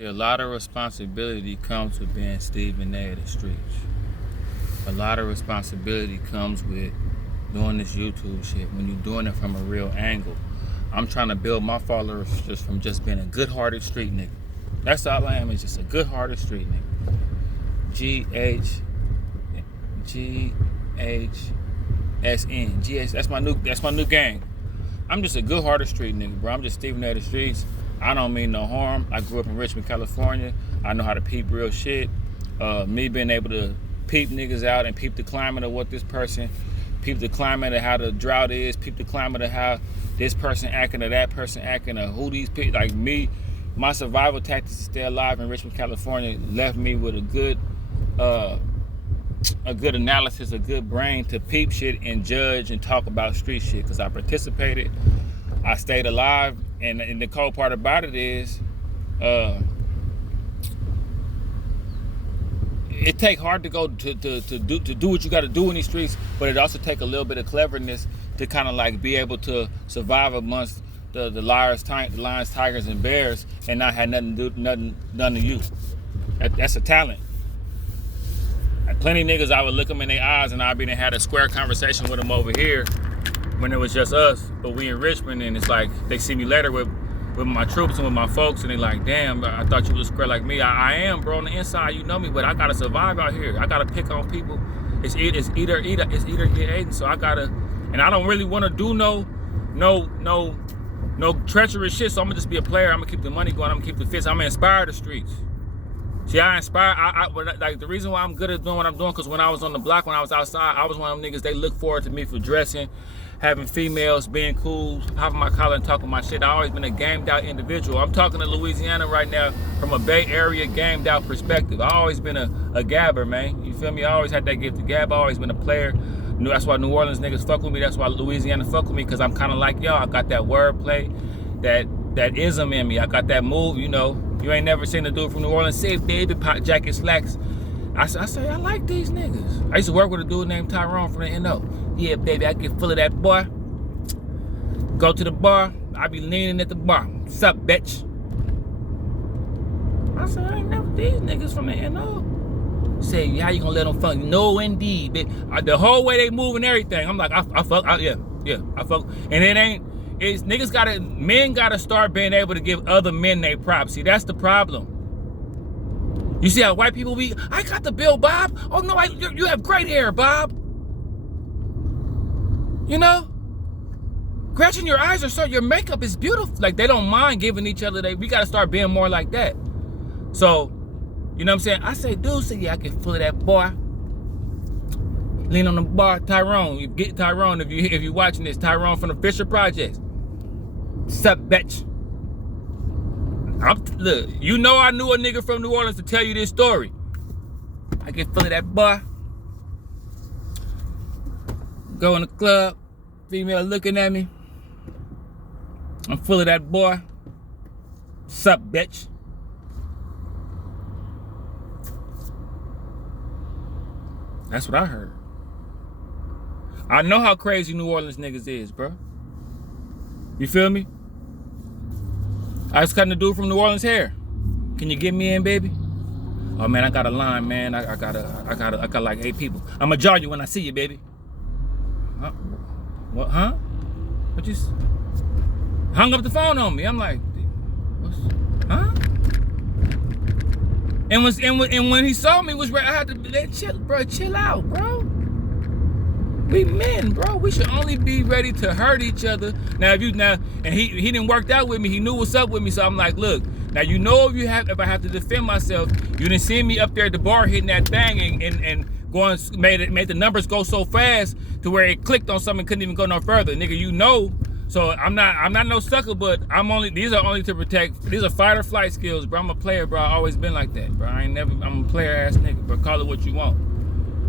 A lot of responsibility comes with being Stephen A. of the streets. A lot of responsibility comes with doing this YouTube shit when you're doing it from a real angle. I'm trying to build my followers just from just being a good-hearted street nigga. That's all I am, is just a good-hearted street nigga. GHSN. That's my new gang. I'm just a good-hearted street nigga, bro. I'm just Stephen A. of the streets. I don't mean no harm. I grew up in Richmond, California. I know how to peep real shit. Me being able to peep niggas out and peep the climate of what this person, peep the climate of how the drought is, peep the climate of how this person acting or that person acting or who these people, like me, my survival tactics to stay alive in Richmond, California left me with a good analysis, a good brain to peep shit and judge and talk about street shit, because I participated, I stayed alive. And the cold part about it is, it take hard to go to do what you got to do in these streets, but it also take a little bit of cleverness to kind of like be able to survive amongst the lions, tigers, and bears, and not have nothing to you. That's a talent. Plenty of niggas, I would look them in their eyes and I'd be had a square conversation with them over here when it was just us, but we in Richmond, and it's like they see me later with my troops and with my folks, and they like, damn, I thought you was square like me. I am, bro. On the inside, you know me, but I gotta survive out here. I gotta pick on people. It's either eating. So I gotta, and I don't really want to do no treacherous shit. So I'm gonna just be a player. I'm gonna keep the money going. I'm gonna keep the fits. I'm gonna inspire the streets. See, I inspire. Like the reason why I'm good at doing what I'm doing, because when I was on the block, when I was outside, I was one of them niggas. They look forward to me for dressing, having females, being cool, popping my collar and talking my shit. I always been a gamed out individual. I'm talking to Louisiana right now from a Bay Area gamed out perspective. I always been a gabber, man. You feel me? I always had that gift to gab. I always been a player. That's why New Orleans niggas fuck with me. That's why Louisiana fuck with me, because I'm kind of like y'all. I got that wordplay, that ism in me. I got that move, you know. You ain't never seen a dude from New Orleans say, baby, pop jacket slacks. I say, I like these niggas. I used to work with a dude named Tyrone from the NO. Yeah, baby, I get full of that boy. Go to the bar, I be leaning at the bar. What's up, bitch? I said, I ain't never these niggas from the NO. Say, how you gonna let them fuck? No, indeed, bitch. The whole way they move and everything, I'm like, I fuck. Yeah, I fuck. And it ain't. It's niggas men gotta start being able to give other men their props. See, that's the problem. You see how white people be, I got the bill, Bob. Oh no, you have great hair, Bob. You know? Gretchen, your eyes are so, your makeup is beautiful. Like, they don't mind giving each other, we gotta start being more like that. So, you know what I'm saying? I say, dude, say, yeah, I get full of that boy. Lean on the bar, Tyrone. You get Tyrone if you watching this. Tyrone from the Fisher Projects. Sup, bitch. Look, you know I knew a nigga from New Orleans to tell you this story. I get full of that boy. Go in the club, female looking at me. I'm full of that boy. Sup, bitch. That's what I heard. I know how crazy New Orleans niggas is, bro. You feel me? I was cutting the dude from New Orleans hair. Can you get me in, baby? Oh man, I got a line, man. I got like 8 people. I'ma jar you when I see you, baby. Huh? What? Huh? What you? Hung up the phone on me. I'm like, huh? And when he saw me, I had to chill out, bro. We men, bro. We should only be ready to hurt each other. Now, and he didn't work out with me. He knew what's up with me. So I'm like, look, now you know if I have to defend myself, you didn't see me up there at the bar hitting that thing and going made the numbers go so fast to where it clicked on something and couldn't even go no further, nigga. You know. So I'm not no sucker, but these are only to protect. These are fight or flight skills, bro. I'm a player, bro. I always been like that, bro. I'm a player ass nigga, bro. Call it what you want.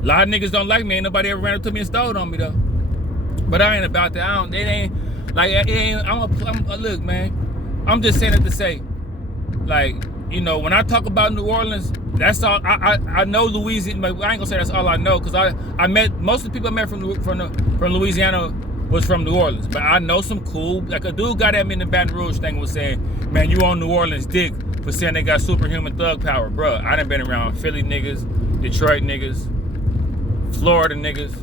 A lot of niggas don't like me. Ain't nobody ever ran up to me and stole on me though. But I ain't about that. Look, man. I'm just saying it to say, like, you know, when I talk about New Orleans, that's all. I know Louisiana. I ain't gonna say that's all I know, because I met most of the people I met from Louisiana was from New Orleans. But I know some cool, like a dude got at me in the Baton Rouge thing was saying, man, you on New Orleans dick for saying they got superhuman thug power, bro. I done been around Philly niggas, Detroit niggas, Florida niggas,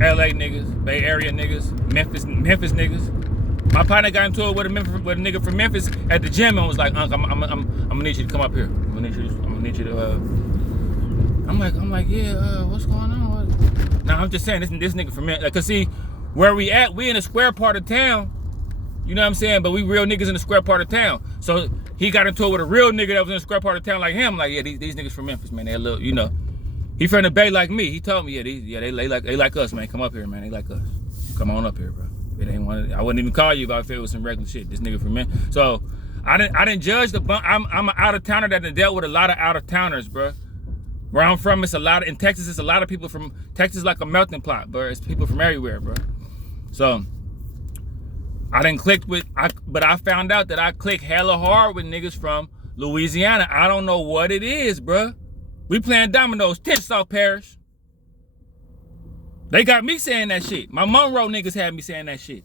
LA niggas, Bay Area niggas, Memphis niggas. My partner got into it with a nigga from Memphis at the gym and was like, "Unc, I'm gonna need you to come up here. I'm gonna need you to." I'm like, yeah. What's going on? Nah, I'm just saying this nigga from Memphis. Cause see, where we at? We in a square part of town. You know what I'm saying? But we real niggas in the square part of town. So he got into it with a real nigga that was in the square part of town like him. Like, yeah, these niggas from Memphis, man. They a little, you know. He from the Bay like me. He told me, they like us, man. Come up here, man. They like us. Come on up here, bro. It ain't one. I wouldn't even call you if it was some regular shit. This nigga from Memphis. So I didn't judge the. I'm an out of towner that done dealt with a lot of out of towners, bro. Where I'm from, it's a lot. In Texas, it's a lot of people from Texas, like a melting pot, bro. It's people from everywhere, bro. So I didn't click with. But I found out that I click hella hard with niggas from Louisiana. I don't know what it is, bro. We playing dominoes, Tensaw Parish. They got me saying that shit. My Monroe niggas had me saying that shit.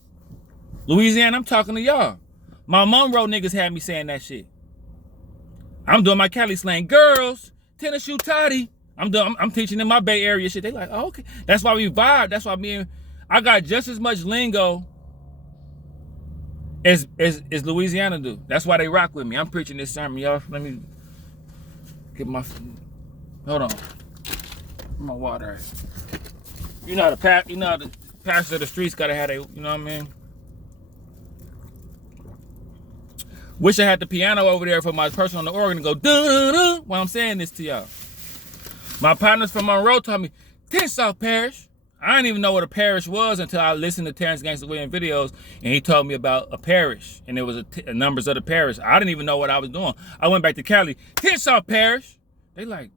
Louisiana, I'm talking to y'all. My Monroe niggas had me saying that shit. I'm doing my Cali slang. Girls, tennis shoe toddy. I'm teaching them my Bay Area shit. They like, oh, okay. That's why we vibe. That's why I got just as much lingo as Louisiana do. That's why they rock with me. I'm preaching this sermon, y'all. Let me get my, hold on. My water. You know how the pastor of the streets gotta have you know what I mean? Wish I had the piano over there for my person on the organ to go dun while I'm saying this to y'all. My partners from Monroe told me, Tensaw Parish. I didn't even know what a parish was until I listened to Terrence Gangsta Williams videos and he told me about a parish and it was numbers of the parish. I didn't even know what I was doing. I went back to Cali, Tensaw Parish. They like,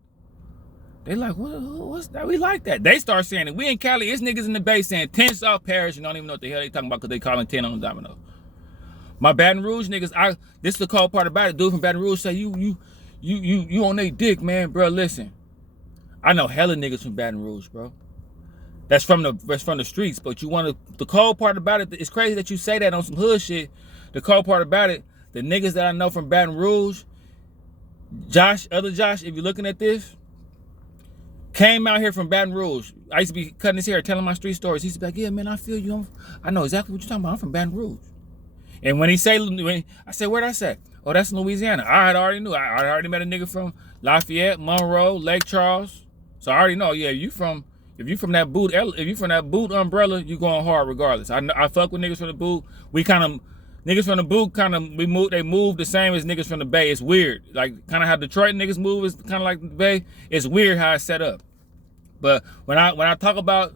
what's that? We like that. They start saying it. We in Cali, it's niggas in the Bay saying Tensaw Parish and don't even know what the hell they talking about because they calling 10 on the domino. My Baton Rouge niggas, this is the cold part about it. Dude from Baton Rouge say, you on they dick, man, bro. Listen, I know hella niggas from Baton Rouge, bro. That's from the streets, but the cold part about it, it's crazy that you say that on some hood shit. The cold part about it, the niggas that I know from Baton Rouge, other Josh, if you're looking at this, came out here from Baton Rouge. I used to be cutting his hair, telling my street stories. He used to be like, yeah, man, I feel you. I know exactly what you're talking about. I'm from Baton Rouge. And when I said, where'd I say? Oh, that's in Louisiana. I already knew. I already met a nigga from Lafayette, Monroe, Lake Charles. So I already know, yeah, if you from that boot umbrella, you going hard regardless. I fuck with niggas from the boot. Niggas from the boot they move the same as niggas from the Bay. It's weird. Like kind of how Detroit niggas move is kind of like the Bay. It's weird how it's set up. But when I talk about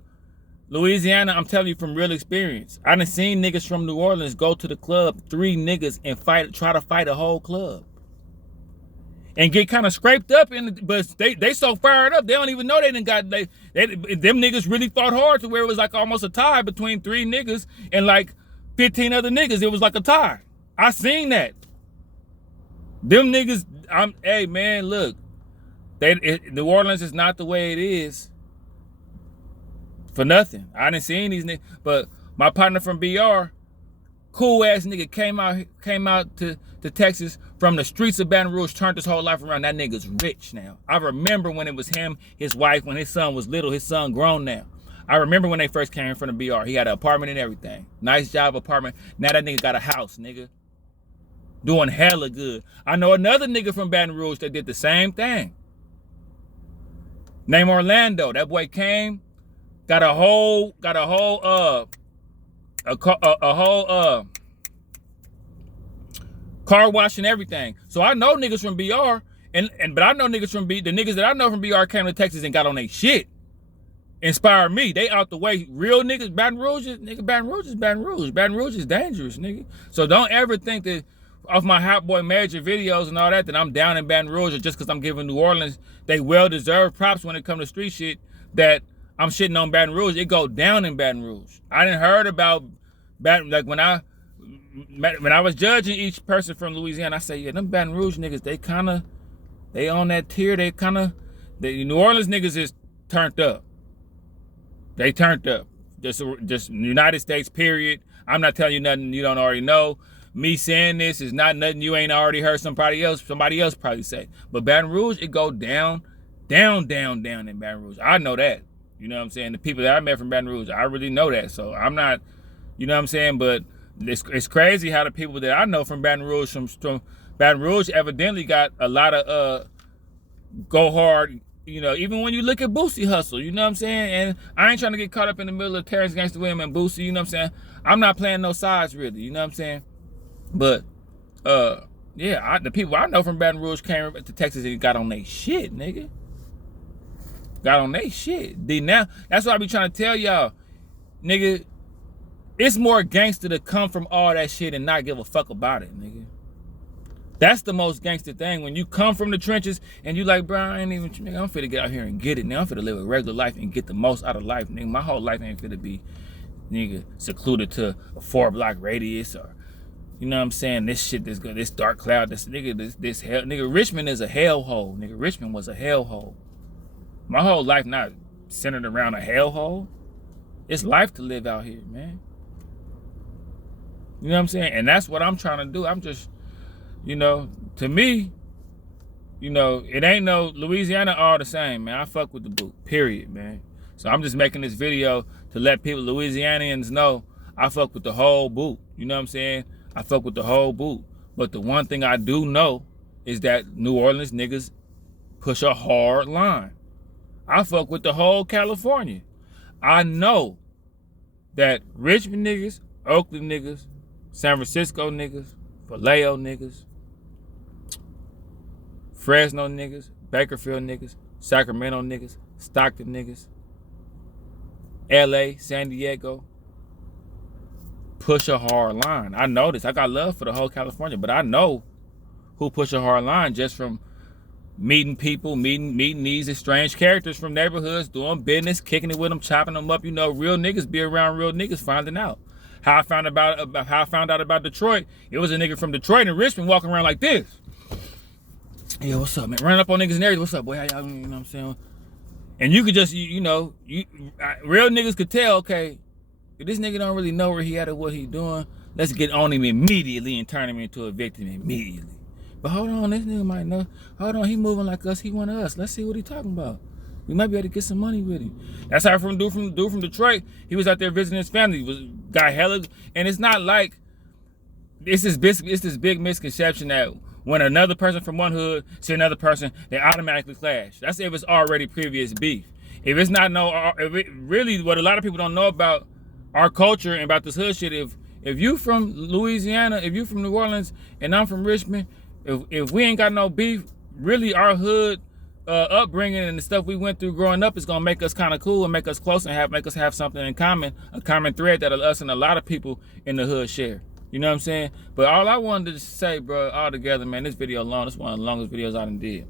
Louisiana, I'm telling you from real experience. I done seen niggas from New Orleans go to the club, 3 niggas, and try to fight a whole club. And get kind of scraped up, but they so fired up, they don't even know they done got, them niggas really fought hard to where it was like almost a tie between 3 niggas and like 15 other niggas. It was like a tie. I seen that. Them niggas, hey man, look, New Orleans is not the way it is for nothing. I didn't see these niggas, but my partner from BR, cool ass nigga, came out to Texas from the streets of Baton Rouge, turned his whole life around. That nigga's rich now. I remember when it was him, his wife, when his son was little, his son grown now. I remember when they first came from the BR. He had an apartment and everything. Nice job apartment. Now that nigga got a house, nigga. Doing hella good. I know another nigga from Baton Rouge that did the same thing. Named Orlando. That boy came, got a whole car wash and everything. So I know niggas from BR, but I know niggas from the niggas that I know from BR came to Texas and got on their shit. Inspired me. They out the way. Real niggas, Baton Rouge is Baton Rouge. Baton Rouge is dangerous, nigga. So don't ever think that off my Hot Boy Major videos and all that I'm down in Baton Rouge, or just because I'm giving New Orleans they well-deserved props when it comes to street shit, that I'm shitting on Baton Rouge. It go down in Baton Rouge. I didn't heard about Baton, like when I was judging each person from Louisiana, I say, yeah, them Baton Rouge niggas, they on that tier, the New Orleans niggas is turned up. They turned up. Just United States, period. I'm not telling you nothing you don't already know. me saying this is not nothing you ain't already heard somebody else probably say. But Baton Rouge, it go down in Baton Rouge. I know that. You know what I'm saying? The people that I met from Baton Rouge, I really know that. So I'm not, you know what I'm saying? But it's crazy how the people that I know from Baton Rouge, from Baton Rouge evidently got a lot of go hard, you know, even when you look at Boosie hustle, you know what I'm saying? And I ain't trying to get caught up in the middle of Terrence Gangsta William and Boosie, you know what I'm saying? I'm not playing no sides really, you know what I'm saying? But yeah, the people I know from Baton Rouge came to Texas and got on they shit, nigga. Got on they shit. Now, that's what I be trying to tell y'all, nigga. It's more gangster to come from all that shit and not give a fuck about it, nigga. That's the most gangster thing. When you come from the trenches and you like, bro, I ain't even, nigga, I'm finna get out here and get it. Now I'm finna live a regular life and get the most out of life, nigga. My whole life ain't finna be, nigga, secluded to a 4-block radius or, you know what I'm saying, this shit, this dark cloud, this nigga, this hell, nigga, Richmond is a hellhole, nigga. Richmond was a hellhole. My whole life not centered around a hellhole. It's life to live out here, man. You know what I'm saying? And that's what I'm trying to do. I'm just, you know, to me, you know, it ain't no Louisiana all the same, man. I fuck with the boot, period, man. So I'm just making this video to let people, Louisianians, know I fuck with the whole boot. You know what I'm saying? I fuck with the whole boot. But the one thing I do know is that New Orleans niggas push a hard line. I fuck with the whole California. I know that Richmond niggas, Oakland niggas, San Francisco niggas, Vallejo niggas, Fresno niggas, Bakersfield niggas, Sacramento niggas, Stockton niggas, LA, San Diego, push a hard line. I know this. I got love for the whole California, but I know who push a hard line just from meeting people, meeting these estranged characters from neighborhoods, doing business, kicking it with them, chopping them up. You know, real niggas be around real niggas, finding out. How I found out about Detroit, it was a nigga from Detroit and Richmond walking around like this. Yo, what's up, man? Running up on niggas in areas. What's up, boy? How y'all, you know what I'm saying? And you could just, real niggas could tell, okay, if this nigga don't really know where he at or what he doing, let's get on him immediately and turn him into a victim immediately. But hold on, this nigga might know. Hold on, he moving like us. He one of us. Let's see what he talking about. We might be able to get some money with him. That's how dude from Detroit, he was out there visiting his family. Got hella, and it's not like it's this big misconception that when another person from one hood see another person, they automatically clash. That's if it's already previous beef. If it's not really what a lot of people don't know about our culture and about this hood shit. If you from Louisiana, if you from New Orleans, and I'm from Richmond. If we ain't got no beef, really our hood upbringing and the stuff we went through growing up is gonna make us kind of cool and make us close and make us have something in common, a common thread that us and a lot of people in the hood share. You know what I'm saying? But all I wanted to say, bro, all together, man, this video long. This one of the longest videos I done did.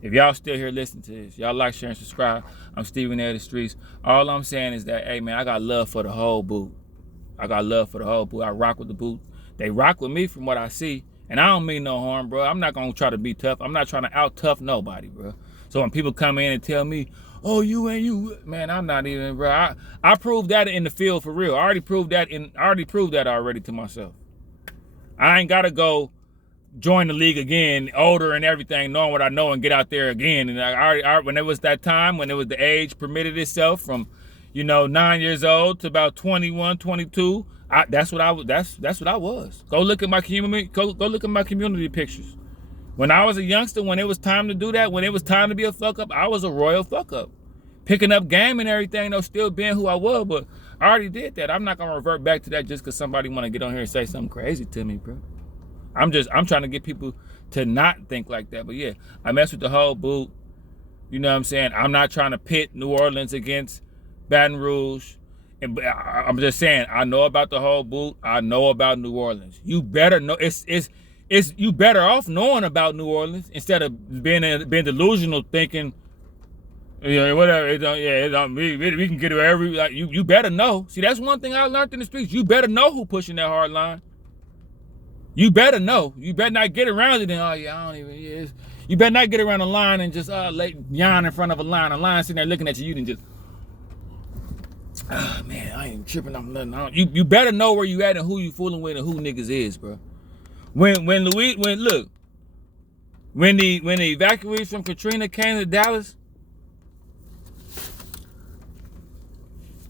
If y'all still here listening to this, y'all like, share, and subscribe. I'm Steven A. The Streets. All I'm saying is that, hey, man, I got love for the whole boot. I got love for the whole boot. I rock with the boot. They rock with me from what I see. And I don't mean no harm, bro. I'm not gonna try to be tough. I'm not trying to out tough nobody, bro. So when people come in and tell me, oh, you, man, I'm not even, bro. I proved that in the field for real. I already proved that already to myself. I ain't gotta go join the league again, older and everything, knowing what I know, and get out there again. And when it was that time, when it was the age permitted itself from, 9 years old to about 21, 22. That's what I was. Go look at my community. Go look at my community pictures. When I was a youngster, when it was time to do that, when it was time to be a fuck up, I was a royal fuck up, picking up game and everything. Though still being who I was, but I already did that. I'm not gonna revert back to that just because somebody want to get on here and say something crazy to me, bro. I'm trying to get people to not think like that. But yeah, I mess with the whole boot. You know what I'm saying? I'm not trying to pit New Orleans against Baton Rouge. And I'm just saying, I know about the whole boot. I know about New Orleans. You better know. It's you better off knowing about New Orleans instead of being delusional, thinking, whatever. We can get it wherever. Like you better know. See, that's one thing I learned in the streets. You better know who pushing that hard line. You better know. You better not get around it and you better not get around a line and just yawn in front of a line. A line sitting there looking at you. You can just. Oh man, I ain't tripping off nothing. You better know where you at and who you fooling with and who niggas is, bro. When the evacuees from Katrina came to Dallas,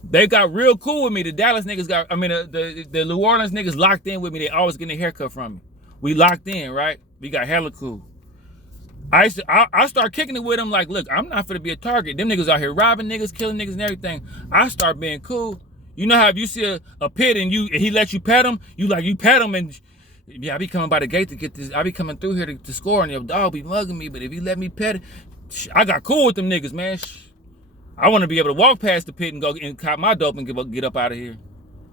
they got real cool with me. The Dallas niggas the New Orleans niggas locked in with me. They always getting a haircut from me. We locked in, right? We got hella cool. I start kicking it with them like, look, I'm not finna be a target. Them niggas out here robbing niggas, killing niggas and everything. I start being cool. You know how if you see a pit and he let you pet him, you pet him and yeah, I be coming by the gate to get this. I be coming through here to score and your dog be mugging me. But if he let me pet it, I got cool with them niggas, man. I want to be able to walk past the pit and go and cop my dope and get up out of here.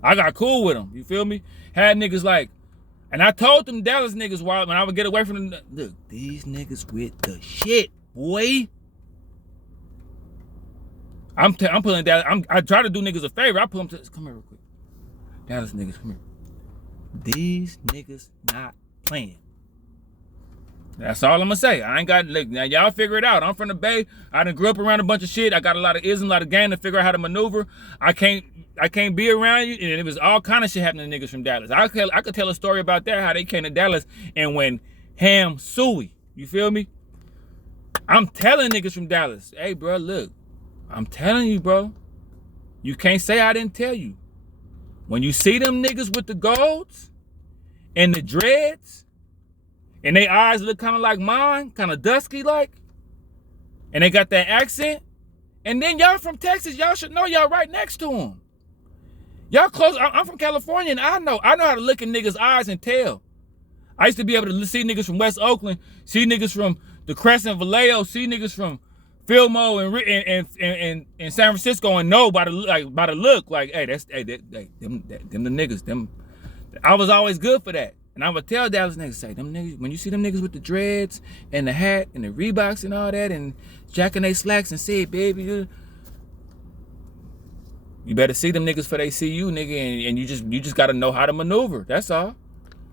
I got cool with them. You feel me? Had niggas like, and I told them Dallas niggas when I would get away from them, look, these niggas with the shit, boy. I'm pulling Dallas. I try to do niggas a favor. I pull them come here real quick. Dallas niggas, come here. These niggas not playing. That's all I'm gonna say. I ain't got, look, now y'all figure it out. I'm from the Bay. I done grew up around a bunch of shit. I got a lot of ism, a lot of game to figure out how to maneuver. I can't be around you, and it was all kind of shit happening to niggas from Dallas. I could tell a story about that, how they came to Dallas and went ham suey. You feel me? I'm telling niggas from Dallas, hey bro, look, I'm telling you, bro. You can't say I didn't tell you. When you see them niggas with the golds and the dreads, and their eyes look kind of like mine, kind of dusky like, and they got that accent, and then y'all from Texas, y'all should know y'all right next to them. Y'all close. I'm from California, and I know how to look in niggas' eyes and tell. I used to be able to see niggas from West Oakland, see niggas from the Crescent Vallejo, see niggas from Fillmore and San Francisco, and know by the look, like, hey, them the niggas. Them, I was always good for that. And I would tell Dallas niggas, say, them niggas, when you see them niggas with the dreads and the hat and the Reeboks and all that and jacking they slacks and say, baby, you better see them niggas for they see you, nigga, and you just gotta know how to maneuver. That's all.